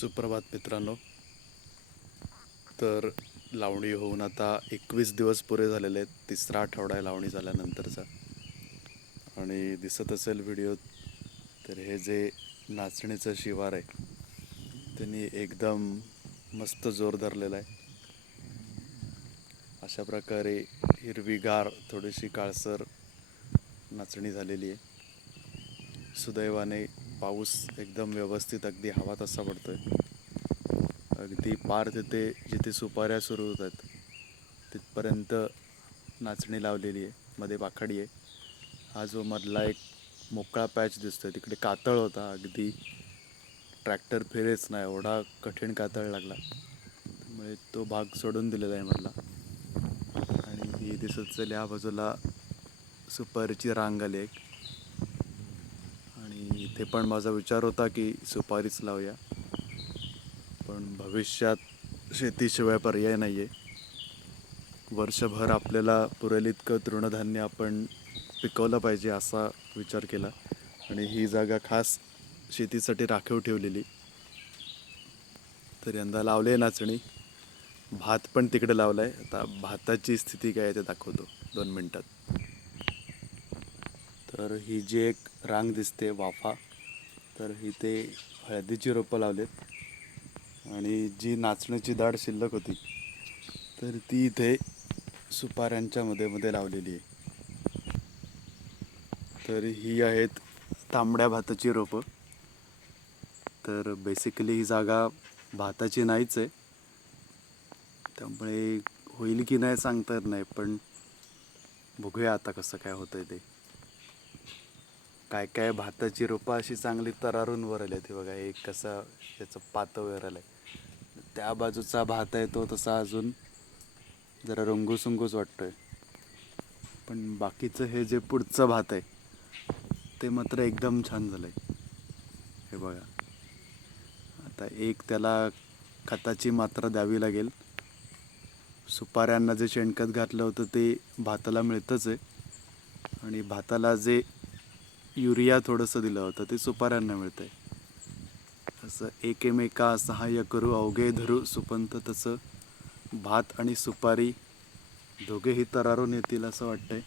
सुप्रभात मित्रांनो. तर लावणी होऊन आता 21 दिवस पुरे झालेले आहेत. तिसरा आठवडा आहे लावणी झाल्यानंतरचा. आणि दिसत असेल व्हिडिओ, तर हे जे नाचणीचं शिवार आहे त्यांनी एकदम मस्त जोर धरलेला आहे. अशा प्रकारे हिरवीगार थोडीशी काळसर नाचणी झालेली आहे. सुदैवाने पाऊस एकदम व्यवस्थित अगदी हवा तसा पडतोय. अगदी पार तिथे जिथे सुपाऱ्या सुरू होतात तिथपर्यंत नाचणी लावलेली आहे. मध्ये बाखाडी आहे. हा जो मधला एक मोकळा पॅच दिसतोय तिकडे कातळ होता, अगदी ट्रॅक्टर फिरेच नाही एवढा कठीण कातळ लागला, त्यामुळे तो भाग सोडून दिलेला आहे मधला. आणि ही दिसत असेल या बाजूला सुपारीची रांग आली एक. आणि इथे पण माझा विचार होता की सुपारीच लावूया, पण भविष्यात शेतीशिवाय पर्याय नाही आहे. वर्षभर आपल्याला पुरेल इतकं तृणधान्य आपण पिकवलं पाहिजे असा विचार केला आणि ही जागा खास शेतीसाठी राखीव ठेवलेली. तर यंदा लावले नाचणी. भात पण तिकडे लावला आहे. आता भाताची स्थिती काय आहे ते दाखवतो 2 मिनटात. तर ही जी एक रांग दिसते वाफा, तर ही ते हळदीची रोपं लावलेत. आणि जी नाचण्याची दाढ शिल्लक होती तर ती इथे सुपाऱ्यांच्या मध्ये मध्ये लावलेली आहे. तर ही आहेत तांबड्या भाताची रोपं. तर बेसिकली ही जागा भाताची नाहीच आहे, त्यामुळे होईल की नाही सांगता येत नाही, पण बघूया आता कसं काय होतंय ते. काय काय भाताची रोपं अशी चांगली तरारून वर आली. ते बघा एक कसं त्याचं पातं वर आलंय. त्या बाजूचा भात आहे तो तसा अजून जरा रंगूसुंगूच वाटतोय, पण बाकीचं हे जे पुढचं भात आहे ते मात्र एकदम छान झालंय. हे बघा, आता एक त्याला खताची मात्रा द्यावी लागेल. सुपाऱ्यांना जे शेणखत घातलं होतं ते भाताला मिळतंच आहे, आणि भाताला जे युरिया थोडंसं दिलं होतं ते सुपाऱ्यांना मिळतंय. असं एकेमेका सहाय्य करू अवघे धरू सुपंथ, तसं भात आणि सुपारी दोघेही तरारून येतील असं वाटतंय.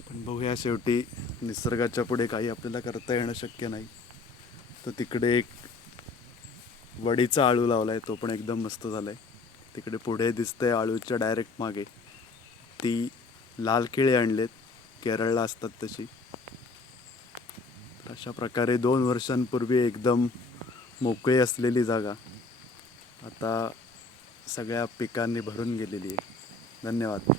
पण बघूया, शेवटी निसर्गाच्या पुढे काही आपल्याला करता येणं शक्य नाही. तर तिकडे एक वडीचा आळू लावलाय, तो पण एकदम मस्त झालाय. तिकडे पुढे दिसतंय आळूच्या डायरेक्ट मागे ती लाल केळी आणलेत, केरळला असतात तशी. अशा प्रकारे 2 वर्षांपूर्वी एकदम मोकळी असलेली जागा आता सगळ्या पिकांनी भरून गेलेली आहे. धन्यवाद.